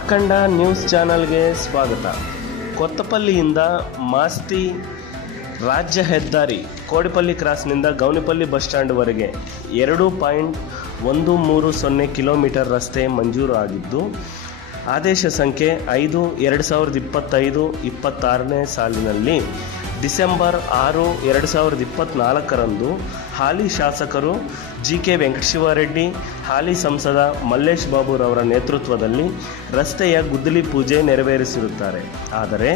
ಅಖಂಡ ನ್ಯೂಸ್ ಚಾನಲ್ಗೆ ಸ್ವಾಗತ. ಕೊತ್ತಪಲ್ಲಿಯಿಂದ ಮಾಸ್ತಿ ರಾಜ್ಯ ಹೆದ್ದಾರಿ ಕೋಡಿಪಲ್ಲಿ ಕ್ರಾಸ್ನಿಂದ ಗೌನಿಪಲ್ಲಿ ಬಸ್ ಸ್ಟ್ಯಾಂಡ್ವರೆಗೆ 2.130 ಕಿಲೋಮೀಟರ್ ರಸ್ತೆ ಮಂಜೂರು ಆಗಿದ್ದು, ಆದೇಶ ಸಂಖ್ಯೆ 5/2025-26ನೇ ಸಾಲಿನಲ್ಲಿ ಡಿಸೆಂಬರ್ 6, 2024ರಂದು ಹಾಲಿ ಶಾಸಕರು GK ವೆಂಕಟಶಿವರೆಡ್ಡಿ, ಹಾಲಿ ಸಂಸದ ಮಲ್ಲೇಶ್ ಬಾಬುರವರ ನೇತೃತ್ವದಲ್ಲಿ ರಸ್ತೆಯ ಗುದ್ದಲಿ ಪೂಜೆ ನೆರವೇರಿಸಿರುತ್ತಾರೆ. ಆದರೆ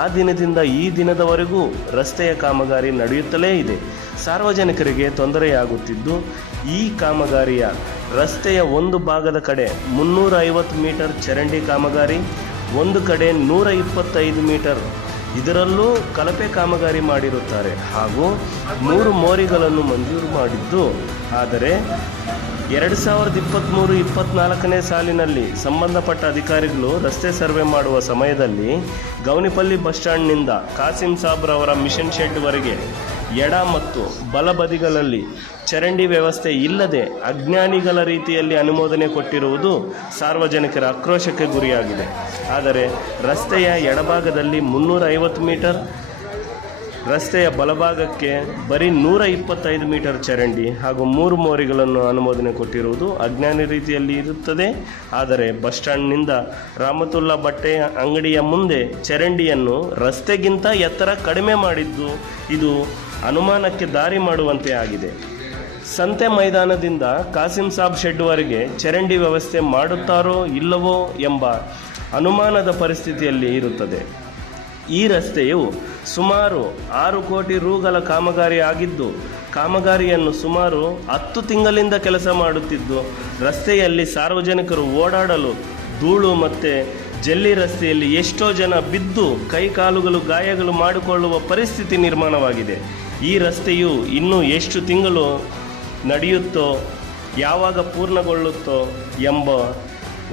ಆ ದಿನದಿಂದ ಈ ದಿನದವರೆಗೂ ರಸ್ತೆಯ ಕಾಮಗಾರಿ ನಡೆಯುತ್ತಲೇ ಇದೆ. ಸಾರ್ವಜನಿಕರಿಗೆ ತೊಂದರೆಯಾಗುತ್ತಿದ್ದು, ಈ ಕಾಮಗಾರಿಯ ರಸ್ತೆಯ ಒಂದು ಭಾಗದ ಕಡೆ 350 ಮೀಟರ್ ಚರಂಡಿ ಕಾಮಗಾರಿ, ಒಂದು ಕಡೆ 125 ಮೀಟರ್ ಇದರಲ್ಲೂ ಕಳಪೆ ಕಾಮಗಾರಿ ಮಾಡಿರುತ್ತಾರೆ ಹಾಗೂ 3 ಮೋರಿಗಳನ್ನು ಮಂಜೂರು ಮಾಡಿದ್ದು, ಆದರೆ 2023-24ನೇ ಸಾಲಿನಲ್ಲಿ ಸಂಬಂಧಪಟ್ಟ ಅಧಿಕಾರಿಗಳು ರಸ್ತೆ ಸರ್ವೆ ಮಾಡುವ ಸಮಯದಲ್ಲಿ ಗೌನಿಪಲ್ಲಿ ಬಸ್ ಸ್ಟ್ಯಾಂಡ್ನಿಂದ ಕಾಸಿಂ ಸಾಬ್ರವರ ಮಿಷನ್ ಶೆಡ್ವರೆಗೆ ಎಡ ಮತ್ತು ಬಲ ಬದಿಗಳಲ್ಲಿ ಚರಂಡಿ ವ್ಯವಸ್ಥೆ ಇಲ್ಲದೆ ಅಜ್ಞಾನಿಗಳ ರೀತಿಯಲ್ಲಿ ಅನುಮೋದನೆ ಕೊಟ್ಟಿರುವುದು ಸಾರ್ವಜನಿಕರ ಆಕ್ರೋಶಕ್ಕೆ ಗುರಿಯಾಗಿದೆ. ಆದರೆ ರಸ್ತೆಯ ಎಡಭಾಗದಲ್ಲಿ 350 ಮೀಟರ್, ರಸ್ತೆಯ ಬಲಭಾಗಕ್ಕೆ ಬರೀ 125 ಮೀಟರ್ ಚರಂಡಿ ಹಾಗೂ 3 ಮೋರಿಗಳನ್ನು ಅನುಮೋದನೆ ಕೊಟ್ಟಿರುವುದು ಅಜ್ಞಾನಿ ರೀತಿಯಲ್ಲಿ ಇರುತ್ತದೆ. ಆದರೆ ಬಸ್ ಸ್ಟ್ಯಾಂಡ್ನಿಂದ ರಾಮತುಲ್ಲಾ ಬಟ್ಟೆಯ ಅಂಗಡಿಯ ಮುಂದೆ ಚರಂಡಿಯನ್ನು ರಸ್ತೆಗಿಂತ ಎತ್ತರ ಕಡಿಮೆ ಮಾಡಿದ್ದು, ಇದು ಅನುಮಾನಕ್ಕೆ ದಾರಿ ಮಾಡುವಂತೆ ಆಗಿದೆ. ಸಂತೆ ಮೈದಾನದಿಂದ ಕಾಸಿಂ ಸಾಬ್ ಶೆಡ್ವರೆಗೆ ಚರಂಡಿ ವ್ಯವಸ್ಥೆ ಮಾಡುತ್ತಾರೋ ಇಲ್ಲವೋ ಎಂಬ ಅನುಮಾನದ ಪರಿಸ್ಥಿತಿಯಲ್ಲಿ ಇರುತ್ತದೆ. ಈ ರಸ್ತೆಯು ಸುಮಾರು 6 ಕೋಟಿ ರೂಗಳ ಕಾಮಗಾರಿ ಆಗಿದ್ದು, ಕಾಮಗಾರಿಯನ್ನು ಸುಮಾರು 10 ತಿಂಗಳಿಂದ ಕೆಲಸ ಮಾಡುತ್ತಿದ್ದು, ರಸ್ತೆಯಲ್ಲಿ ಸಾರ್ವಜನಿಕರು ಓಡಾಡಲು ಧೂಳು ಮತ್ತು ಜಲ್ಲಿ ರಸ್ತೆಯಲ್ಲಿ ಎಷ್ಟೋ ಜನ ಬಿದ್ದು ಕೈಕಾಲುಗಳು ಗಾಯಗಳು ಮಾಡಿಕೊಳ್ಳುವ ಪರಿಸ್ಥಿತಿ ನಿರ್ಮಾಣವಾಗಿದೆ. ಈ ರಸ್ತೆಯು ಇನ್ನೂ ಎಷ್ಟು ತಿಂಗಳು ನಡೆಯುತ್ತೋ, ಯಾವಾಗ ಪೂರ್ಣಗೊಳ್ಳುತ್ತೋ ಎಂಬ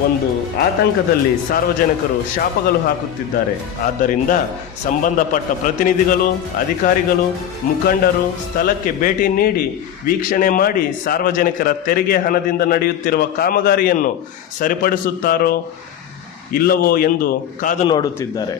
ಒಂದು ಆತಂಕದಲ್ಲಿ ಸಾರ್ವಜನಿಕರು ಶಾಪಗಳು ಹಾಕುತ್ತಿದ್ದಾರೆ. ಆದ್ದರಿಂದ ಸಂಬಂಧಪಟ್ಟ ಪ್ರತಿನಿಧಿಗಳು, ಅಧಿಕಾರಿಗಳು, ಮುಖಂಡರು ಸ್ಥಳಕ್ಕೆ ಭೇಟಿ ನೀಡಿ ವೀಕ್ಷಣೆ ಮಾಡಿ ಸಾರ್ವಜನಿಕರ ತೆರಿಗೆ ಹಣದಿಂದ ನಡೆಯುತ್ತಿರುವ ಕಾಮಗಾರಿಯನ್ನು ಸರಿಪಡಿಸುತ್ತಾರೋ ಇಲ್ಲವೋ ಎಂದು ಕಾದು ನೋಡುತ್ತಿದ್ದಾರೆ.